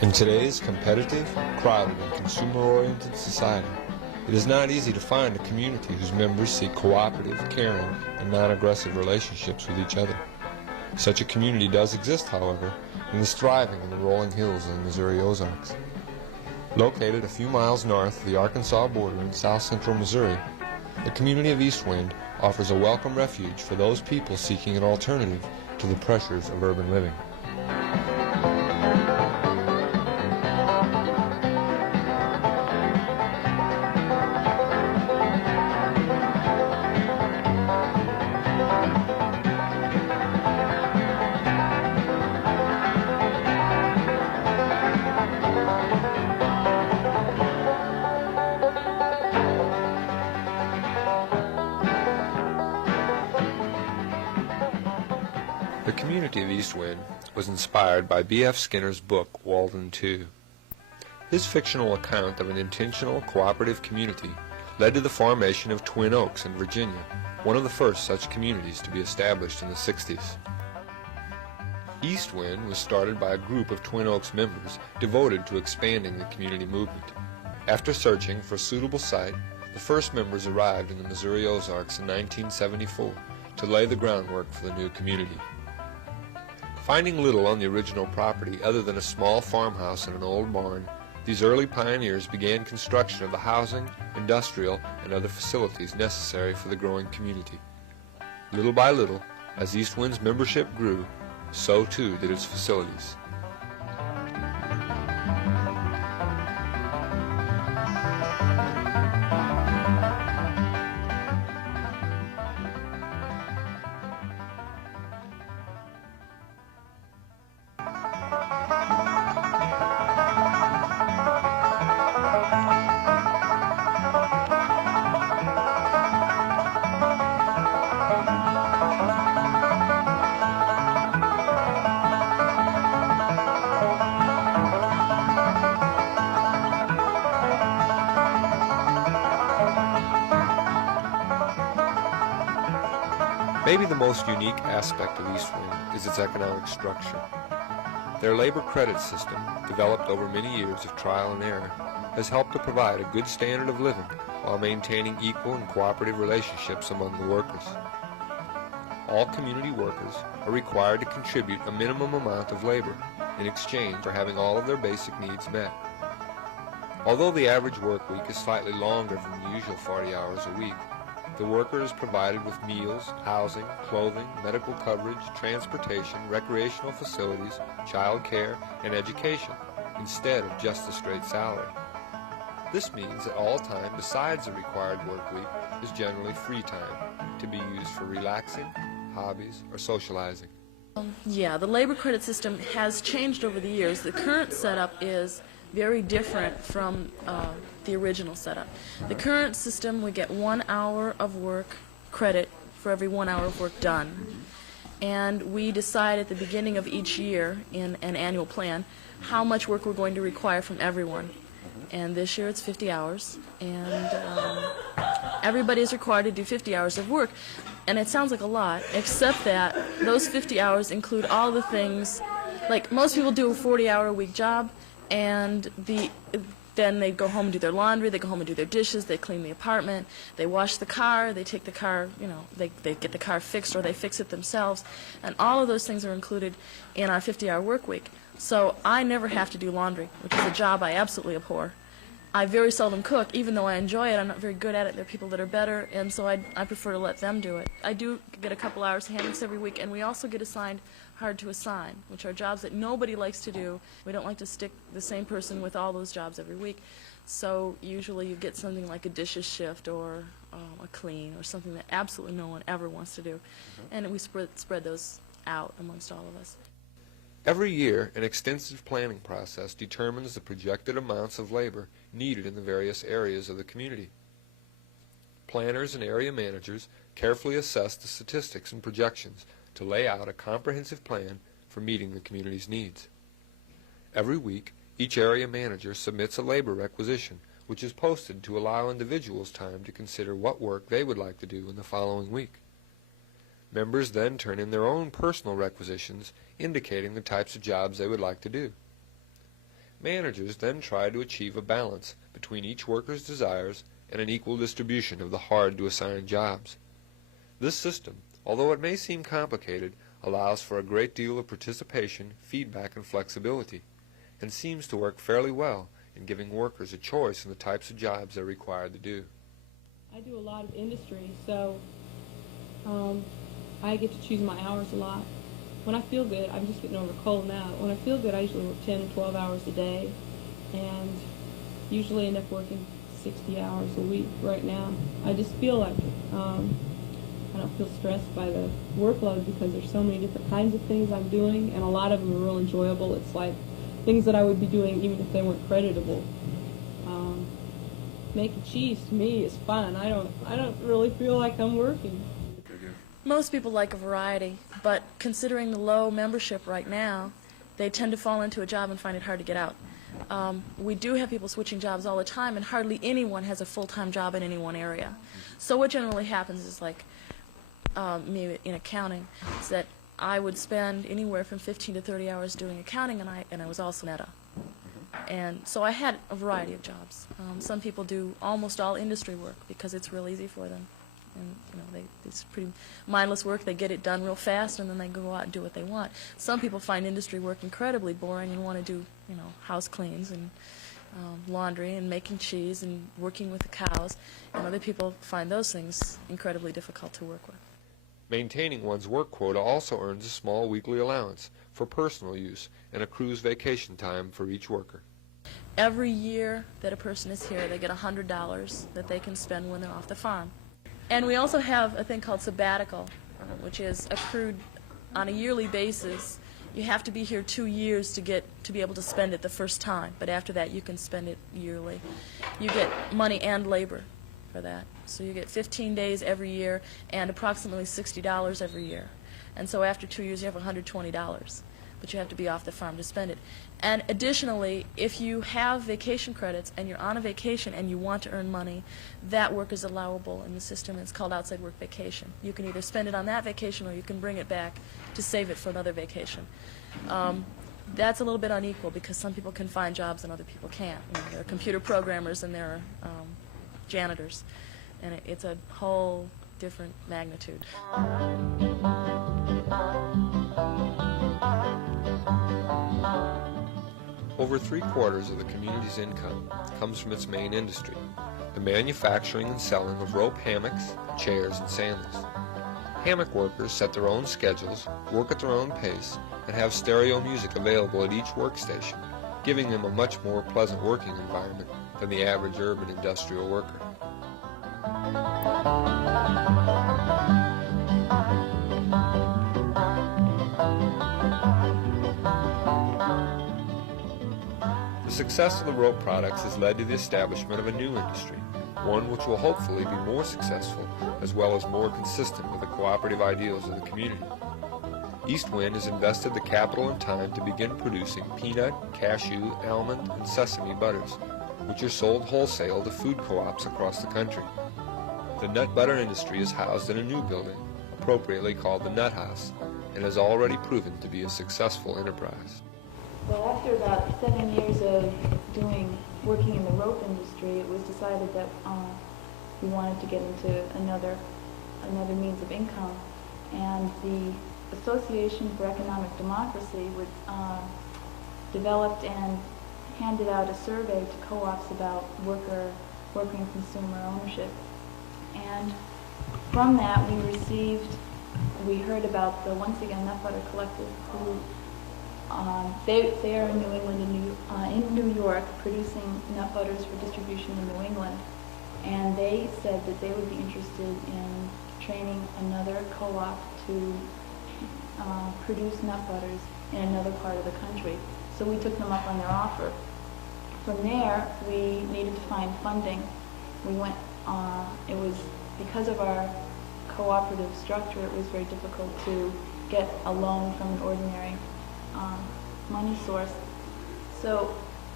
In today's competitive, crowded, and consumer-oriented society, it is not easy to find a community whose members seek cooperative, caring, and non-aggressive relationships with each other. Such a community does exist, however, and is thriving in the rolling hills of the Missouri Ozarks. Located a few miles north of the Arkansas border in south-central Missouri, the community of Eastwind offers a welcome refuge for those people seeking an alternative to the pressures of urban living. The community of Eastwind was inspired by B.F. Skinner's book, Walden 2. His fictional account of an intentional, cooperative community led to the formation of Twin Oaks in Virginia, one of the first such communities to be established in the 60s. Eastwind was started by a group of Twin Oaks members devoted to expanding the community movement. After searching for a suitable site, the first members arrived in the Missouri Ozarks in 1974 to lay the groundwork for the new community. Finding little on the original property other than a small farmhouse and an old barn, these early pioneers began construction of the housing, industrial, and other facilities necessary for the growing community. Little by little, as Eastwind's membership grew, so too did its facilities. Maybe the most unique aspect of Eastwind is its economic structure. Their labor credit system, developed over many years of trial and error, has helped to provide a good standard of living while maintaining equal and cooperative relationships among the workers. All community workers are required to contribute a minimum amount of labor in exchange for having all of their basic needs met. Although the average work week is slightly longer than the usual 40 hours a week, the worker is provided with meals, housing, clothing, medical coverage, transportation, recreational facilities, child care, and education, instead of just a straight salary. This means that all time besides the required work week is generally free time to be used for relaxing, hobbies, or socializing. Yeah, the labor credit system has changed over the years. The current setup is very different from the original setup. The current system, we get 1 hour of work credit for every 1 hour of work done. And we decide at the beginning of each year in an annual plan how much work we're going to require from everyone. And this year it's 50 hours, and everybody is required to do 50 hours of work. And it sounds like a lot, except that those 50 hours include all the things, like most people do a 40-hour-a-week job, and then they go home and do their laundry, they go home and do their dishes, they clean the apartment, they wash the car, they take the car, they get the car fixed or they fix it themselves, and all of those things are included in our 50-hour work week. So I never have to do laundry, which is a job I absolutely abhor. I very seldom cook, even though I enjoy it. I'm not very good at it. There are people that are better, and so I prefer to let them do it. I do get a couple hours of handmix every week, and we also get assigned hard to assign, which are jobs that nobody likes to do. We don't like to stick the same person with all those jobs every week. So usually you get something like a dishes shift or a clean or something that absolutely no one ever wants to do. And we spread those out amongst all of us. Every year, an extensive planning process determines the projected amounts of labor needed in the various areas of the community. Planners and area managers carefully assess the statistics and projections to lay out a comprehensive plan for meeting the community's needs. Every week, each area manager submits a labor requisition, which is posted to allow individuals time to consider what work they would like to do in the following week. Members then turn in their own personal requisitions indicating the types of jobs they would like to do. Managers then try to achieve a balance between each worker's desires and an equal distribution of the hard-to-assign jobs. This system, although it may seem complicated, allows for a great deal of participation, feedback, and flexibility, and seems to work fairly well in giving workers a choice in the types of jobs they're required to do. I do a lot of industry, so I get to choose my hours a lot. When I feel good, I'm just getting over a cold now. When I feel good, I usually work 10 to 12 hours a day, and usually end up working 60 hours a week right now. I just feel like I don't feel stressed by the workload because there's so many different kinds of things I'm doing, and a lot of them are real enjoyable. It's like things that I would be doing even if they weren't creditable. Making cheese to me is fun. I don't really feel like I'm working. Most people like a variety, but considering the low membership right now, they tend to fall into a job and find it hard to get out. We do have people switching jobs all the time, and hardly anyone has a full-time job in any one area. So what generally happens is, like me in accounting, is that I would spend anywhere from 15 to 30 hours doing accounting, and I was also netta. And so I had a variety of jobs. Some people do almost all industry work because it's real easy for them. And it's pretty mindless work. They get it done real fast, and then they go out and do what they want. Some people find industry work incredibly boring and want to do, house cleans and laundry and making cheese and working with the cows. And other people find those things incredibly difficult to work with. Maintaining one's work quota also earns a small weekly allowance for personal use and accrues vacation time for each worker. Every year that a person is here, they get $100 that they can spend when they're off the farm. And we also have a thing called sabbatical, which is accrued on a yearly basis. You have to be here 2 years to be able to spend it the first time, but after that you can spend it yearly. You get money and labor for that. So you get 15 days every year and approximately $60 every year. And so after 2 years you have $120, but you have to be off the farm to spend it. And additionally, if you have vacation credits and you're on a vacation and you want to earn money, that work is allowable in the system. It's called outside work vacation. You can either spend it on that vacation or you can bring it back to save it for another vacation. That's a little bit unequal because some people can find jobs and other people can't. There are computer programmers and there are janitors, and it's a whole different magnitude. Over 3/4 of the community's income comes from its main industry, the manufacturing and selling of rope hammocks, chairs, and sandals. Hammock workers set their own schedules, work at their own pace, and have stereo music available at each workstation, giving them a much more pleasant working environment than the average urban industrial worker. The success of the rope products has led to the establishment of a new industry, one which will hopefully be more successful as well as more consistent with the cooperative ideals of the community. Eastwind has invested the capital and time to begin producing peanut, cashew, almond, and sesame butters, which are sold wholesale to food co-ops across the country. The nut butter industry is housed in a new building, appropriately called the Nut House, and has already proven to be a successful enterprise. Well, after about 7 years of working in the rope industry, it was decided that we wanted to get into another means of income, and the Association for Economic Democracy developed and handed out a survey to co-ops about worker and consumer ownership. And from that we heard about the, once again, Nut Butter Collective, who they are in New England and in New York producing nut butters for distribution in New England. And they said that they would be interested in training another co-op to produce nut butters in another part of the country. So we took them up on their offer. From there, we needed to find funding. We went, it was, because of our cooperative structure, it was very difficult to get a loan from an ordinary money source. So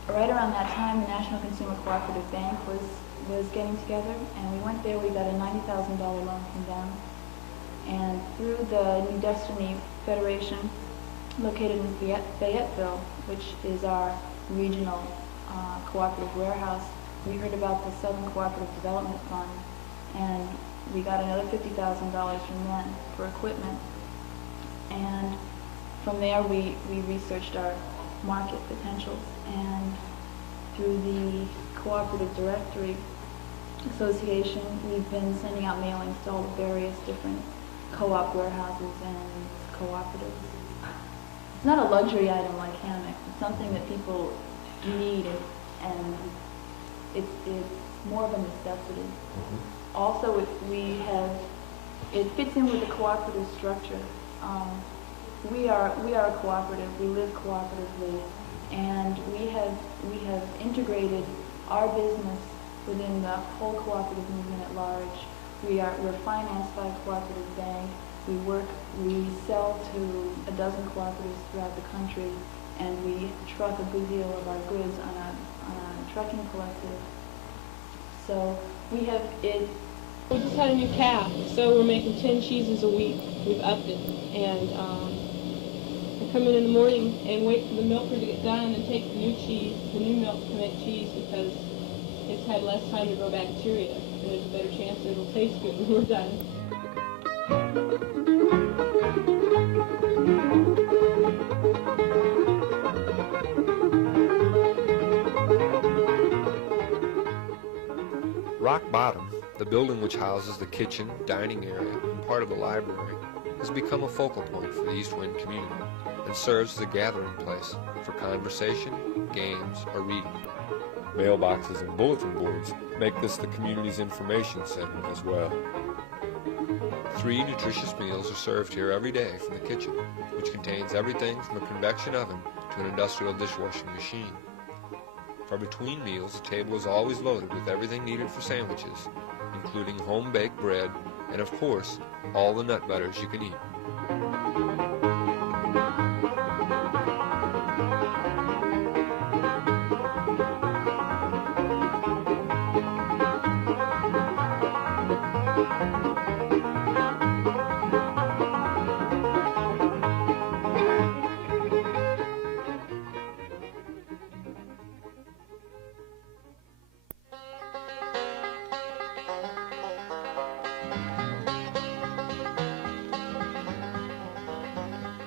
right around that time, the National Consumer Cooperative Bank was getting together, and we went there. We got a $90,000 loan from them. And through the New Destiny Federation, located in Fayetteville, which is our regional cooperative warehouse, we heard about the Southern Cooperative Development Fund, and we got another $50,000 from them for equipment. And from there, we researched our market potentials, and through the Cooperative Directory Association, we've been sending out mailings to all the various different co-op warehouses and cooperatives. It's not a luxury item like Hammocks. It's something that people need, and it's more of a necessity. Also, it fits in with the cooperative structure. We are a cooperative. We live cooperatively, and we have integrated our business within the whole cooperative movement at large. We're financed by a cooperative bank. We sell to a dozen cooperatives throughout the country, and we truck a good deal of our goods on a trucking collective. So we have it. We just had a new calf, so we're making 10 cheeses a week. We've upped it, and I come in the morning and wait for the milker to get done and take the new milk to make cheese, because it's had less time to grow bacteria, and there's a better chance that it'll taste good when we're done. Rock Bottom, the building which houses the kitchen, dining area, and part of the library, has become a focal point for the Eastwind community and serves as a gathering place for conversation, games, or reading. Mailboxes and bulletin boards make this the community's information center as well. 3 nutritious meals are served here every day from the kitchen, which contains everything from a convection oven to an industrial dishwashing machine. For between meals, the table is always loaded with everything needed for sandwiches, including home-baked bread and, of course, all the nut butters you can eat.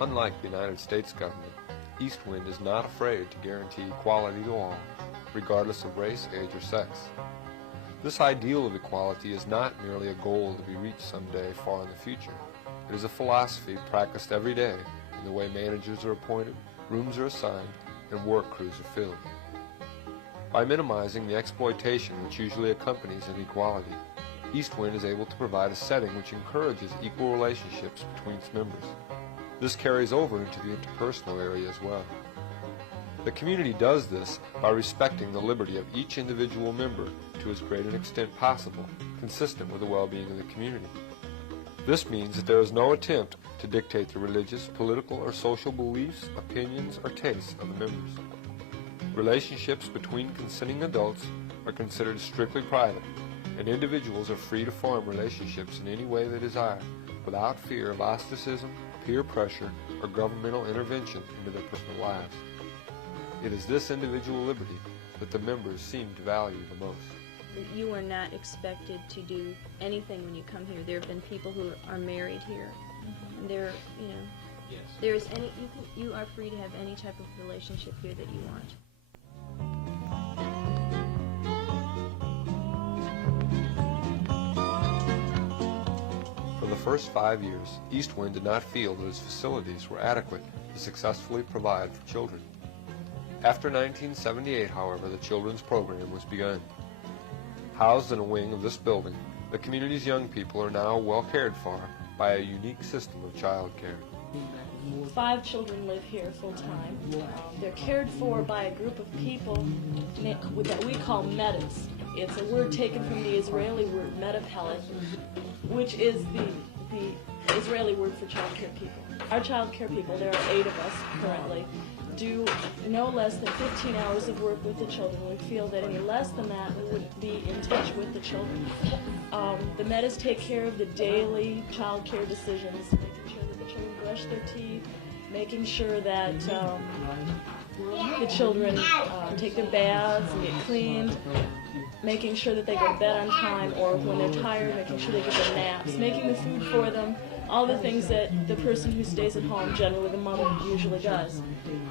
Unlike the United States government, Eastwind is not afraid to guarantee equality to all, regardless of race, age, or sex. This ideal of equality is not merely a goal to be reached someday far in the future. It is a philosophy practiced every day in the way managers are appointed, rooms are assigned, and work crews are filled. By minimizing the exploitation which usually accompanies inequality, Eastwind is able to provide a setting which encourages equal relationships between its members. This carries over into the interpersonal area as well. The community does this by respecting the liberty of each individual member to as great an extent possible, consistent with the well-being of the community. This means that there is no attempt to dictate the religious, political, or social beliefs, opinions, or tastes of the members. Relationships between consenting adults are considered strictly private, and individuals are free to form relationships in any way they desire, without fear of ostracism, peer pressure, or governmental intervention into their personal lives. It is this individual liberty that the members seem to value the most. You are not expected to do anything when you come here. There have been people who are married here. And there, there's you are free to have any type of relationship here that you want. For the first 5 years, Eastwind did not feel that its facilities were adequate to successfully provide for children. After 1978, however, the children's program was begun. Housed in a wing of this building, the community's young people are now well cared for by a unique system of child care. 5 children live here full-time. They're cared for by a group of people that we call metas. It's a word taken from the Israeli word metapelet, which is the Israeli word for child care people. Our child care people, there are 8 of us currently, do no less than 15 hours of work with the children. We feel that any less than that, we wouldn't be in touch with the children. The metas take care of the daily child care decisions, making sure that the children brush their teeth, making sure that the children take their baths and get cleaned, making sure that they go to bed on time, or when they're tired, making sure they get their naps, making the food for them, all the things that the person who stays at home, generally the mother, usually does.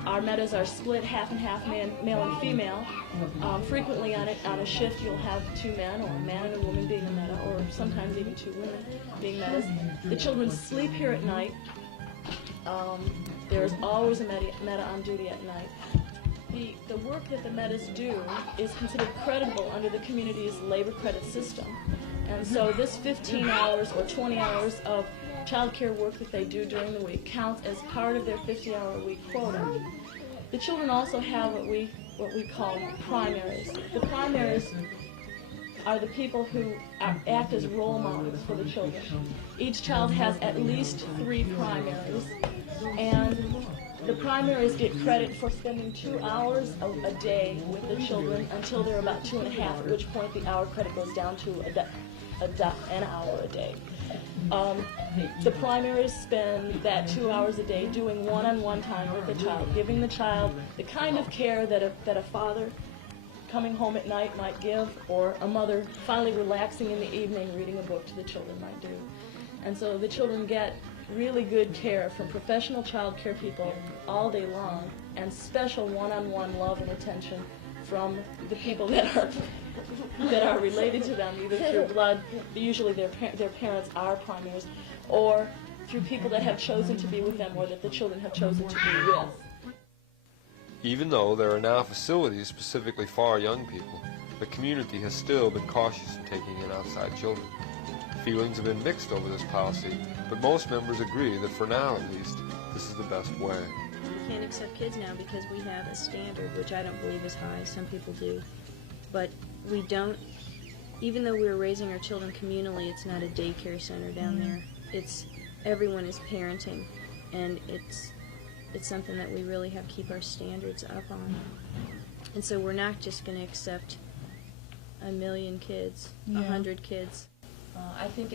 Our meadows are split half and half, male and female. Frequently on a shift you'll have two men, or a man and a woman being a meadow, or sometimes even two women being meadows. The children sleep here at night. There's always a meadow on duty at night. The work that the meadows do is considered creditable under the community's labor credit system. And so this 15 hours or 20 hours of child care work that they do during the week counts as part of their 50-hour-a-week quota. The children also have what we call primaries. The primaries are the people who act as role models for the children. Each child has at least 3 primaries, and the primaries get credit for spending 2 hours a day with the children until they're about 2.5, at which point the hour credit goes down to an hour a day. The primaries spend that 2 hours a day doing one-on-one time with the child, giving the child the kind of care that a father coming home at night might give, or a mother finally relaxing in the evening reading a book to the children might do. And so the children get really good care from professional child care people all day long, and special one-on-one love and attention from the people that are related to them, either through blood, usually their parents are primaries, or through people that have chosen to be with them, or that the children have chosen to be with. Even though there are now facilities specifically for young people, the community has still been cautious in taking in outside children. Feelings have been mixed over this policy, but most members agree that for now at least, this is the best way. We can't accept kids now because we have a standard, which I don't believe is high. Some people do. But we don't, even though we're raising our children communally, it's not a daycare center down there. It's, everyone is parenting, and it's something that we really have to keep our standards up on. And so we're not just going to accept 1 million kids, 100 kids. I think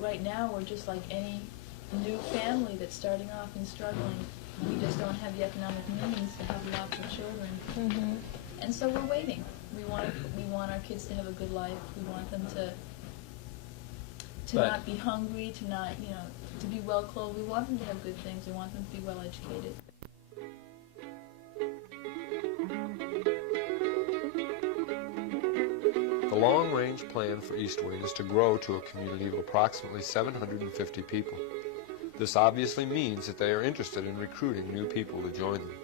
right now we're just like any new family that's starting off and struggling. We just don't have the economic means to have lots of children. Mm-hmm. And so we're waiting. We want our kids to have a good life. We want them to not be hungry, to not, to be well clothed. We want them to have good things. We want them to be well educated. The long-range plan for Eastwind is to grow to a community of approximately 750 people. This obviously means that they are interested in recruiting new people to join them.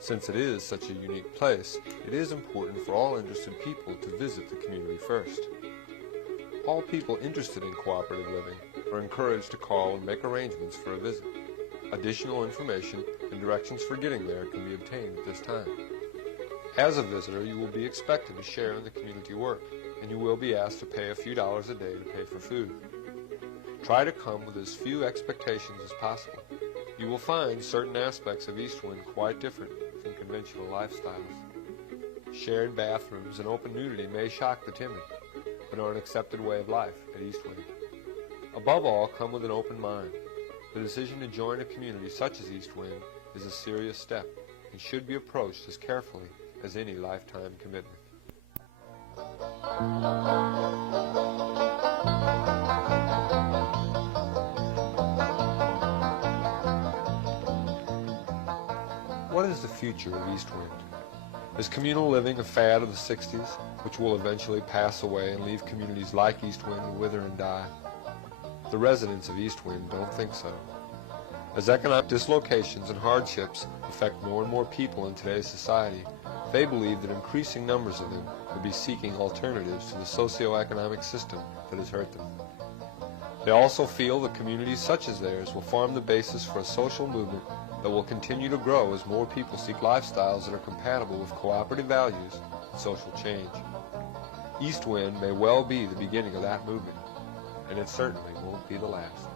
Since it is such a unique place, it is important for all interested people to visit the community first. All people interested in cooperative living are encouraged to call and make arrangements for a visit. Additional information and directions for getting there can be obtained at this time. As a visitor, you will be expected to share in the community work, and you will be asked to pay a few dollars a day to pay for food. Try to come with as few expectations as possible. You will find certain aspects of Eastwind quite different from conventional lifestyles. Shared bathrooms and open nudity may shock the timid, but are an accepted way of life at Eastwind. Above all, come with an open mind. The decision to join a community such as Eastwind is a serious step and should be approached as carefully as any lifetime commitment. What is the future of Eastwind? Is communal living a fad of the 60s, which will eventually pass away and leave communities like Eastwind to wither and die? The residents of Eastwind don't think so. As economic dislocations and hardships affect more and more people in today's society, they believe that increasing numbers of them will be seeking alternatives to the socio-economic system that has hurt them. They also feel that communities such as theirs will form the basis for a social movement that will continue to grow as more people seek lifestyles that are compatible with cooperative values and social change. Eastwind may well be the beginning of that movement, and it certainly won't be the last.